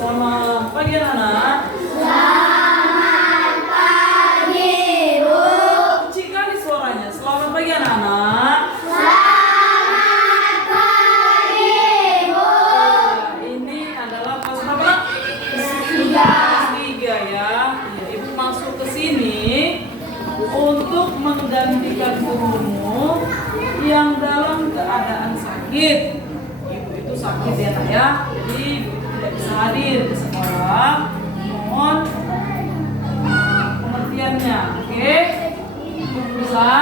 Selamat pagi anak-anak. Selamat pagi, Bu. Kecil kali suaranya. Selamat pagi anak-anak. Selamat pagi, Bu. Ini adalah kelas berapa? Tiga. Kelas 3 ya. Ibu masuk ke sini untuk menggantikan gurumu yang dalam keadaan sakit. Ibu itu sakit ya nak ya. Jadi tidak bisa hadir ke sekolah. Mohon pengertiannya, oke? Bisa?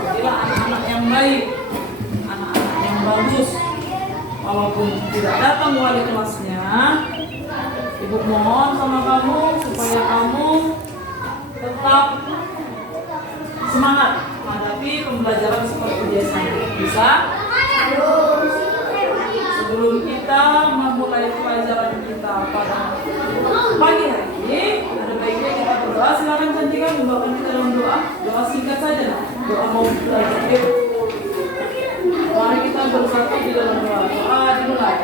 Jadilah anak-anak yang baik, anak-anak yang bagus. Walaupun tidak datang wali kelasnya, Ibu mohon sama kamu supaya kamu tetap semangat menghadapi pembelajaran seperti biasanya. Bisa? Sebelum kita memulai pelajaran kita pada pagi hari ini, ada baiknya kita berdoa. Silakan cantikan membawakan kita dalam doa. Doa singkat saja, doa mau belajar. Mari kita bersatu di dalam doa. Doa dimulai.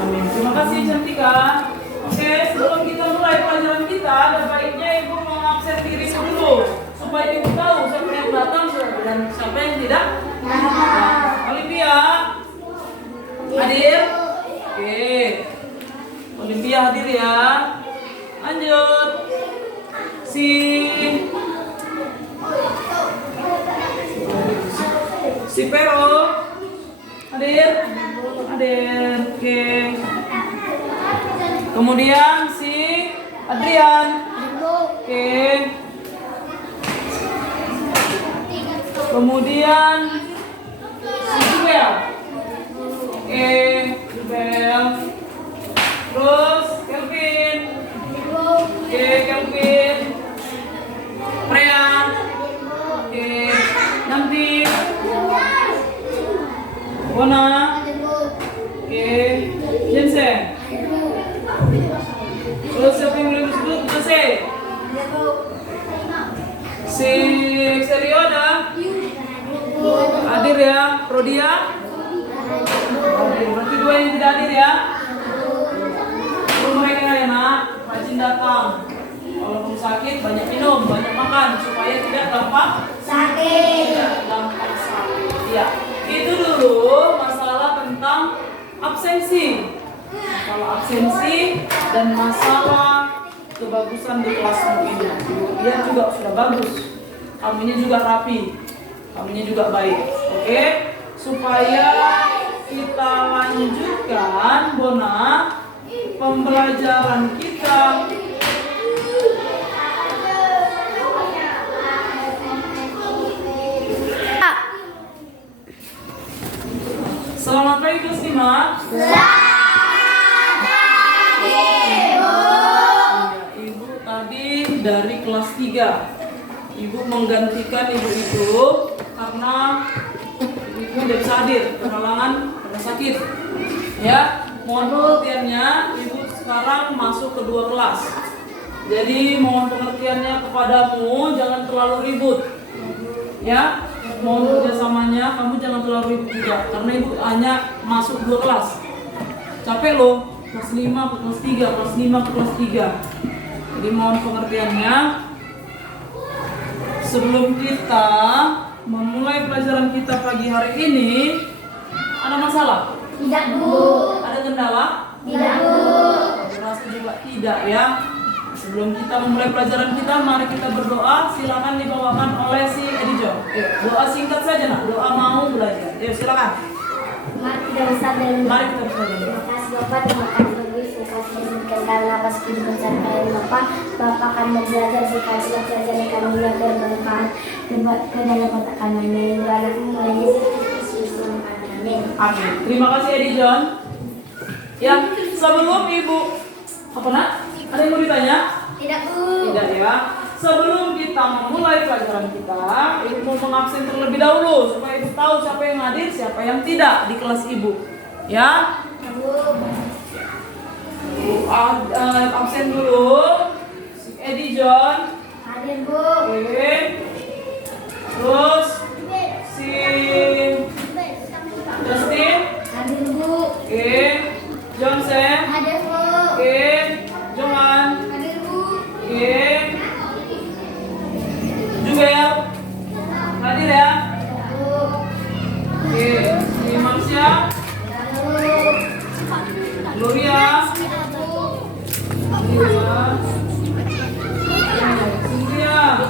Amin. Terima kasih Cantika. Oke, sebelum kita mulai pelajaran kita, ada baiknya Ibu mengabsen diri dulu supaya Ibu tahu siapa yang datang dan siapa yang tidak. Olivia, hadir? Oke, Olivia hadir ya. Lanjut. Si Pero hadir? Hadir. Oke. Kemudian si Adrian. Oke. Kemudian si Jubel. Oke, Jubel. Terus Kelvin. Oke, Kelvin. Prean. Oke. Nanti Bona. Oke. Jensen. Terus siapa yang boleh disebut? Jose. Si Xerio ada? Hadir ya. Rodia? Hadir. Berarti dua yang tidak hadir ya. Mereka enak, rajin datang. Walaupun sakit, banyak minum, banyak makan supaya tidak gampang Sakit. tidak gampang sakit. Ya, itu dulu masalah tentang absensi. Masalah absensi dan masalah kebagusan di kelasmu ini. Dia juga sudah bagus. Kamunya juga rapi. Kamunya juga baik. Oke? Supaya kita lanjutkan Bona pembelajaran kita. Selamat pagi kelas 5. Ibu tadi dari kelas 3. Ibu menggantikan ibu itu karena ibu tidak bisa hadir berhalangan karena sakit. Ya, mohon pengertiannya, ibu sekarang masuk ke 2 kelas. Jadi mohon pengertiannya kepadamu, jangan terlalu ribut. Ya, mohon kerjasamanya, kamu jangan terlalu ribut juga karena ibu hanya masuk 2 kelas. Capek loh, kelas 5 ke kelas 3, kelas 5 ke kelas 3. Jadi mohon pengertiannya. Sebelum kita memulai pelajaran kita pagi hari ini, ada masalah? Tidak, Bu. Ada kendala? Tidak, Bu. Rasa juga tidak ya. Sebelum kita memulai pelajaran kita, mari kita berdoa. Silakan dibawakan oleh si Edijo. Doa singkat saja nak. Doa mau belajar. Yuk silakan. Mari kita bersabda. Mari kita bersabda. Terima kasih Bapak, terima kasih Ibu, terima kasih diberikan karena atas kehidupan saya Bapak. Bapak akan belajar dikaji pelajaran kami belajar bermanfaat ke dalam otak kami. Ibu anakmu mulai Yesus amin. Amin. Terima kasih Edi John. Ya, sebelum Ibu apa nak? Ada yang mau ditanya? Tidak, Bu. Tidak ya. Sebelum kita memulai pelajaran kita, Ibu mau mengabsen terlebih dahulu supaya Ibu tahu siapa yang hadir, siapa yang tidak di kelas Ibu. Ya? Bu. Absen dulu. Edi John. Hadir, Hadir, Bu. Oke. Terus si Justin. Hadir, Bu. Oke. Johnson. Hadir, Bu. Oke. Johan. Hadir, Bu. Oke. Jubel. Hadir ya. Bu. Oke. Si Marsha. Gloria. Cynthia.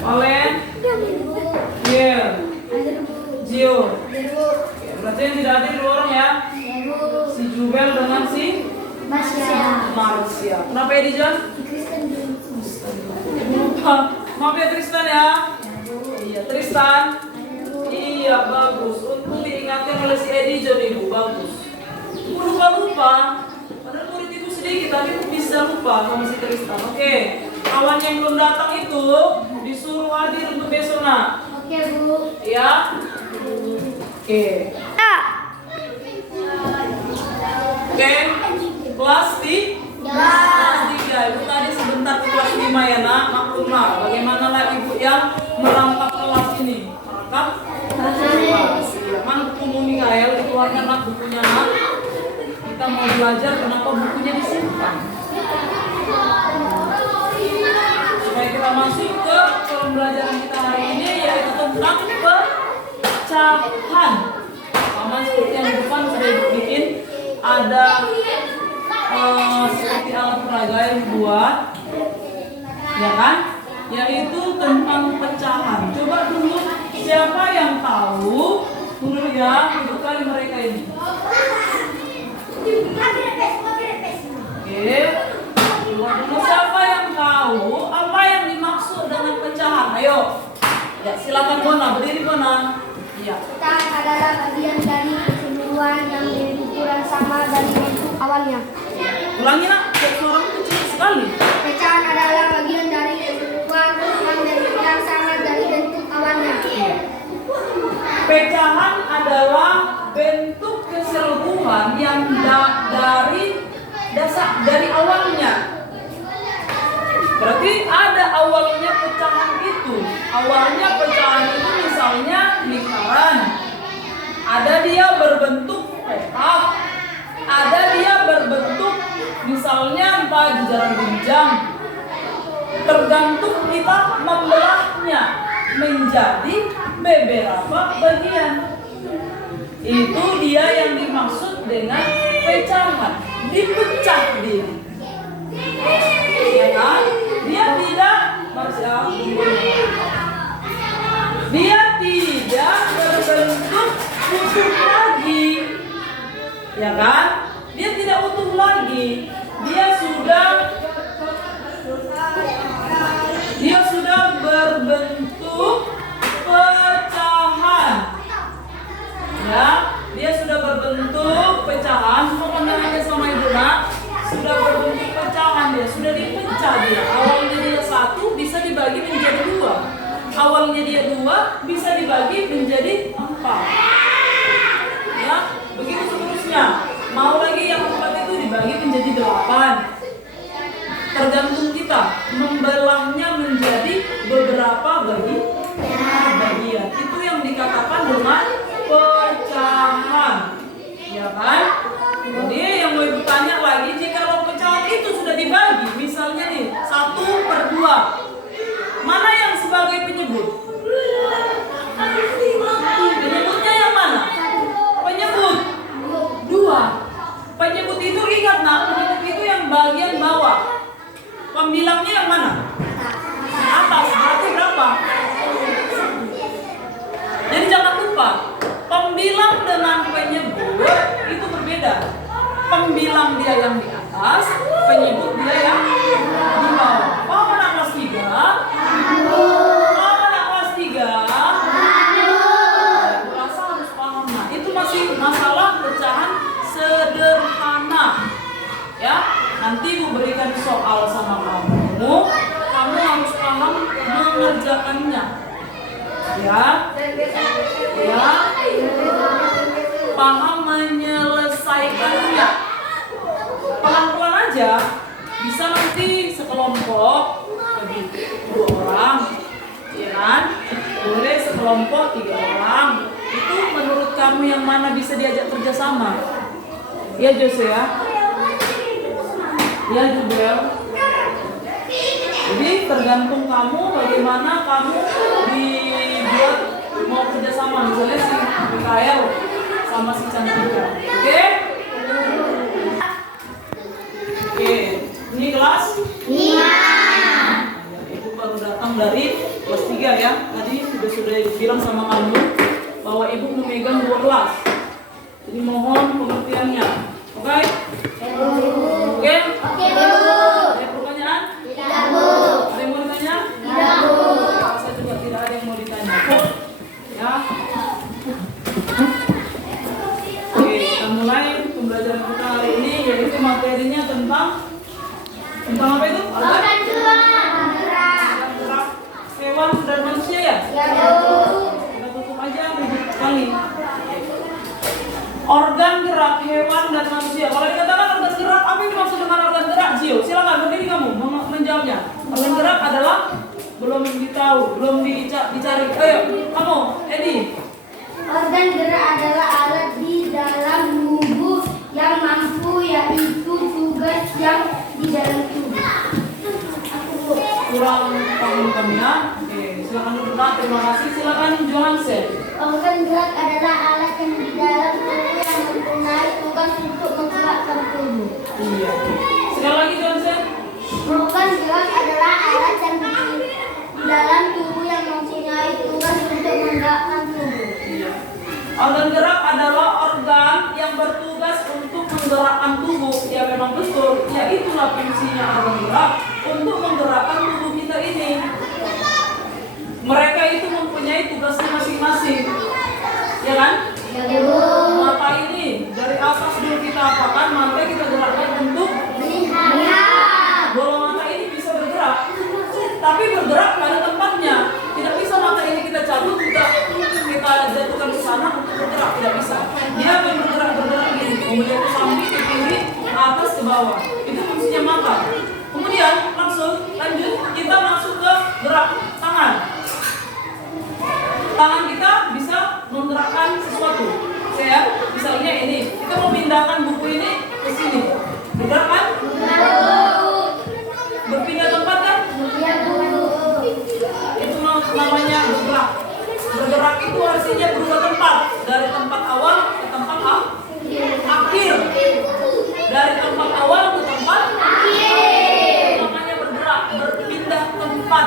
Olen. Gil. Gio. Berarti yang tidak hadir dua orang ya. Si Jubel dengan si Marsha. Kenapa ya Dijon? Lupa. Maaf ya Tristan ya. Iya Tristan. Iya bagus. Untuk diingatkan oleh si Edijon ibu bagus. Lupa. Padahal murid itu sedikit tapi bisa lupa sama si Tristan. Oke. Kawan yang belum datang itu disuruh hadir untuk besok nak. Oke, Bu. Ya. Oke. Oke. Kelas di kelas 3. Ibu tadi sebentar ke kelas 5 ya nak. Maklumlah bagaimana lah ibu yang merangkap kelas ini. Merangkap kelas. Mana buku Mikael dikeluarkan nak bukunya nak. Kita mau belajar kenapa bukunya disimpan. Supaya kita masuk ke pembelajaran kita hari ini yaitu tentang pecahan. Sama seperti yang di depan sudah bikin ada seperti alat peraga yang dibuat, ya kan? Yaitu tentang pecahan. Coba dulu siapa yang tahu? Dulu ya, hidup kali mereka ini. Oke. Coba dulu siapa yang tahu apa yang dimaksud dengan pecahan? Ayo. Ya, silakan Bona, berdiri Bona. Iya. Pecahan adalah bagian dari keseluruhan yang berukuran sama dari bentuk awalnya. Ulangi nak, suara kecil sekali. Pecahan adalah bagian dari keseluruhan yang berukuran sama dari bentuk awalnya. Pecahan adalah bentuk keseluruhan yang dari awalnya. Berarti ada awalnya pecahan itu. Awalnya pecahan itu misalnya lingkaran. Ada dia berbentuk petak. Ada dia berbentuk misalnya entah jajaran genjang. Tergantung kita membelahnya menjadi beberapa bagian. Itu dia yang dimaksud dengan pecahan. Dipecah diri. Ya kan? Dia tidak berbentuk utuh lagi. Ya kan? Dia tidak utuh lagi. Dia sudah berbentuk pecahan. Ya, dia sudah berbentuk pecahan. Semua pandangannya sama ibu nak. Sudah berbentuk pecahan dia, sudah dipecah dia. Awalnya dia 1 bisa dibagi menjadi 2. Awalnya dia 2 bisa dibagi menjadi 4. Ya, begitu seterusnya. Mau lagi yang 4 itu dibagi menjadi 8. Tergantung kita membelahnya menjadi beberapa bagian. Itu yang dikatakan dengan pecahan. Ya kan? Jadi yang mau ibu tanya lagi, jika pecahan itu sudah dibagi, misalnya nih 1/2, mana yang sebagai penyebut? Penyebutnya yang mana? Penyebut 2. Penyebut itu ingat nak, penyebut itu yang bagian bawah. Pembilangnya yang mana? Atas, berarti berapa? Jadi jangan lupa, pembilang dengan penyebut itu berbeda. Pembilang dia yang di atas, penyebut dia yang di bawah. Paham anak kelas 3? Paham anak kelas 3? Aku rasa harus paham. Nah, itu masih masalah pecahan sederhana. Ya, nanti ibu berikan soal sama kamu harus paham mengerjakannya. Ya, paham menyelesaikannya. Pelan-pelan aja bisa sekelompok bagi 2 orang, ya kan? Boleh sekelompok 3 orang. Itu menurut kamu yang mana bisa diajak kerjasama? Ya Jose ya? Ya Jubel? Jadi tergantung kamu bagaimana kamu dibuat mau kerjasama. Misalnya si Mikael sama si Cantika. Oke? Oke, ini kelas 5. Ibu baru datang dari kelas 3 ya. Tadi sudah bilang sama kamu bahwa ibu memegang 2 kelas. Jadi mohon pengertiannya. Oke? Oke? Ada pertanyaan? Tidak, Bu. Ada yang mau ditanya? Tidak, Bu. Saya juga tidak ada yang mau ditanya. Ya. Oke, kita mulai pembelajaran kita hari ini, yaitu materinya tentang apa itu? Organ gerak. Gerak hewan dan manusia ya? Ya, Bu. Kita tutup aja kali. Organ gerak hewan dan manusia. Kalau dikatakan organ gerak, apa yang maksud dengan organ gerak? Gio, silakan berdiri kamu menjawabnya. Organ gerak adalah belum ditahu, belum dicari. Ayo, kamu, Edi. Organ gerak adalah alat di dalam tubuh yang mampu, yaitu tugas yang di dalam tubuh. Kurang paham kami ya. Oke, silakan duduk. Terima kasih. Silakan Johansen. Organ gerak adalah alat yang di dalam tubuh yang mempunyai tugas untuk menggerakkan tubuh. Iya. Sekali lagi Johansen. Organ gerak adalah alat yang di dalam tubuh yang mempunyai tugas untuk menggerakkan tubuh. Iya. Organ gerak adalah organ yang bertugas untuk menggerakkan tubuh. Ya memang betul. Ya itulah fungsinya organ gerak, untuk menggerakkan tubuh kita ini. Mereka itu mempunyai tugasnya masing-masing. Ya kan? Ya, Bu. Mata ini dari atas dulu kita apakan, mata kita gerakkan untuk Lihat. bola mata ini bisa bergerak, tapi bergerak pada tempatnya. Tidak bisa mata ini kita cabut, kita jatuhkan ke sana untuk bergerak, tidak bisa. Dia akan bergerak gini, kemudian ke samping, ke kiri, ke atas, ke bawah. Itu fungsinya mata. Kemudian langsung lanjut, kita masuk ke gerak tangan. Tangan kita bisa menggerakkan sesuatu. Saya misalnya ini, kita mau pindahkan buku ini ke sini. Bergerak kan? Berpindah tempat kan? Ya, Bu. Itu namanya bergerak. Bergerak itu artinya berubah tempat, dari tempat awal ke tempat akhir. Dari tempat awal ke tempat akhir. Namanya bergerak, berpindah tempat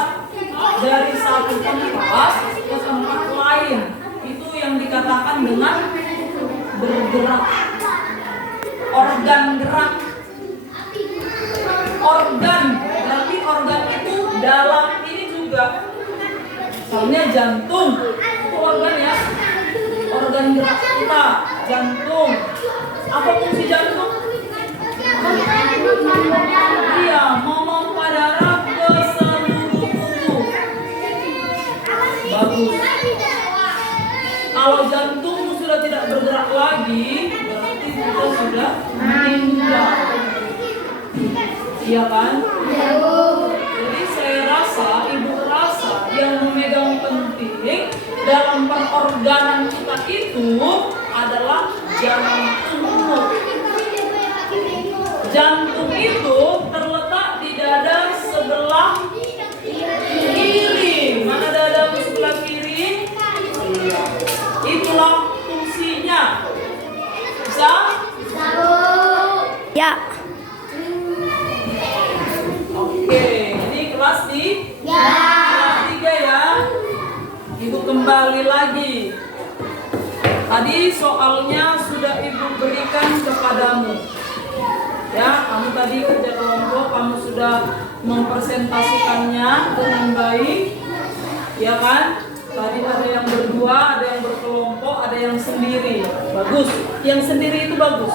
dari satu tempat ke tempat lain. Itu yang dikatakan dengan bergerak. Organ gerak. Organ, berarti organ itu dalam ini juga. Misalnya jantung, itu organ ya. Organ gerak kita, jantung. Apa fungsi jantung? Iya, memompa darah ke seluruh tubuh. Bagus. Kalau jantung sudah tidak bergerak lagi, berarti kita sudah meninggal. Iya kan? Jadi saya rasa, ibu rasa yang memegang penting dalam perorganan kita itu adalah jantung. Jantung itu terletak di dada sebelah kiri. Mana dada sebelah kiri? Itulah fungsinya. Bisa? Ya. Oke, ini kelas di Ya. kelas 3 ya. Ibu kembali lagi. Tadi soalnya sudah ibu berikan kepadamu. Ya, kamu tadi kerja kelompok, kamu sudah mempresentasikannya dengan baik. Ya kan? Tadi ada yang berdua, ada yang berkelompok, ada yang sendiri. Bagus. Yang sendiri itu bagus.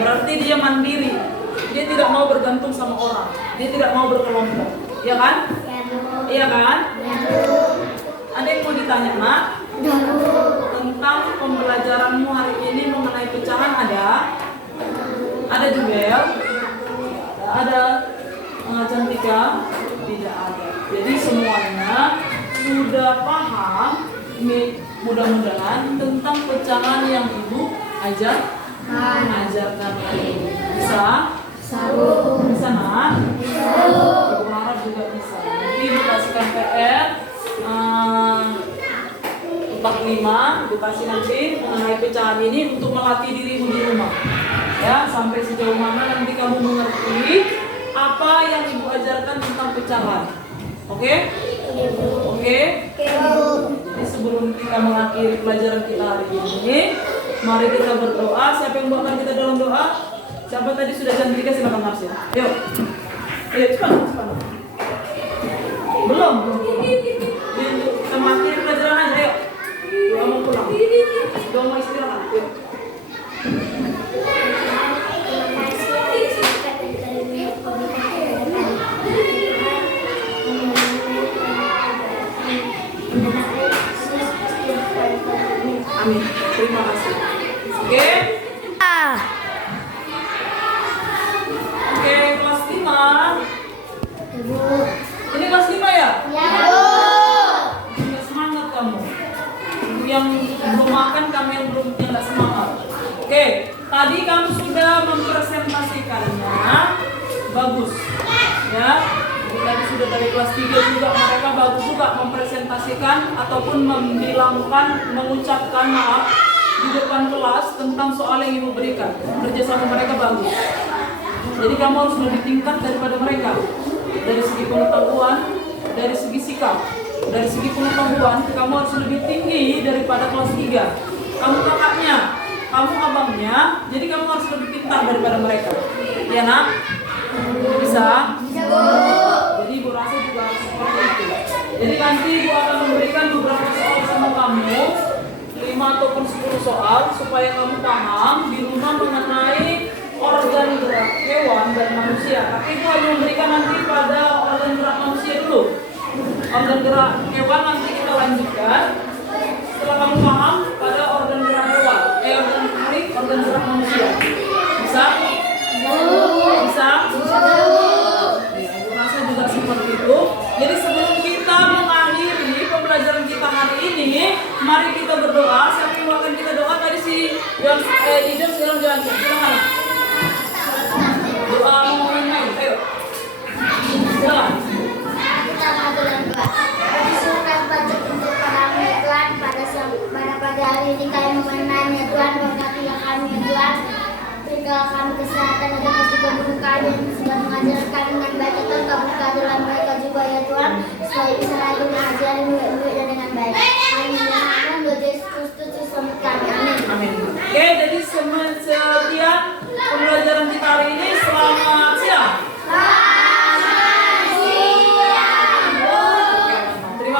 Berarti dia mandiri. Dia tidak mau bergantung sama orang. Dia tidak mau berkelompok. Ya kan? Iya kan? Ada yang mau ditanya, Nak? Tentang pembelajaranmu hari ini mengenai pecahan ada? Ada juga ya? Ada juga tidak ada. Jadi semuanya sudah paham. Ini mudah-mudahan tentang pecahan yang ibu ajarkan tadi. Bisa? Bisa nak? Ibu harap juga bisa. Nanti ibu kasihkan PR 45, ibu kasih nanti mengenai pecahan ini untuk melatih dirimu di rumah. Ya, sampai sejauh mana nanti kamu mengerti apa yang ibu ajarkan tentang pecahan. Oke? Oke? Jadi sebelum kita mengakhiri pelajaran kita hari ini, mari kita berdoa. Siapa yang membawakan kita dalam doa? Siapa tadi sudah cantika silakan Marsil. Ayo. Ayo cepat. Belum. Kita mengakhiri pelajaran aja. Ayo. Doa mau pulang. Doa mau istirahat. Ayo. Amin. Terima kasih. Oke. Oke, kelas 5. Ibu. Ini kelas 5 ya? Ya, Bu. Nggak semangat kamu. Ibu yang belum makan, kamu yang nggak semangat. Oke, tadi kamu sudah mempresentasikannya bagus. Ya. Jadi tadi sudah dari kelas 3 juga mereka bagus juga mempresentasikan ataupun mengucapkan maaf di depan kelas tentang soal yang ibu berikan. Kerjasama mereka bagus. Jadi kamu harus lebih tingkat daripada mereka. Dari segi pengetahuan, dari segi sikap, dari segi pengetahuan kamu harus lebih tinggi daripada kelas 3. Kamu kakaknya, kamu abangnya, jadi kamu harus lebih pintar daripada mereka. Ya nak? Bisa? Jadi ibu rasa juga harus seperti itu. Jadi nanti ibu akan memberikan beberapa soal sama kamu, 5 ataupun 10 soal supaya kamu paham di rumah mengenai organ gerak hewan dan manusia. Tapi ibu hanya memberikan nanti pada organ gerak manusia dulu. Organ gerak hewan nanti kita lanjutkan setelah kamu paham pada organ gerak hewan. Organ gerak manusia. Bisa? Bisa? Ya, ibu rasa juga seperti itu. Jadi sebelum kita mengakhiri pembelajaran kita hari ini, mari kita berdoa. Siapa yang akan kita doa tadi si Dijon sekarang jalan. Silakan. Doa mau main-main. Ayo. Silakan. Pada hari ini kami mengenainya Tuhan, berkatilah kami ya Tuhan. Berikanlah kami kesehatan dan juga guru kami yang sudah mengajar kami dengan baik. Tuhan, kau berkatilah mereka juga ya Tuhan, supaya bisa lagi mengajari murid-muridnya dengan baik. Amin. Dan Yesus Kristus selamat kami. Amin. Amin. Oke,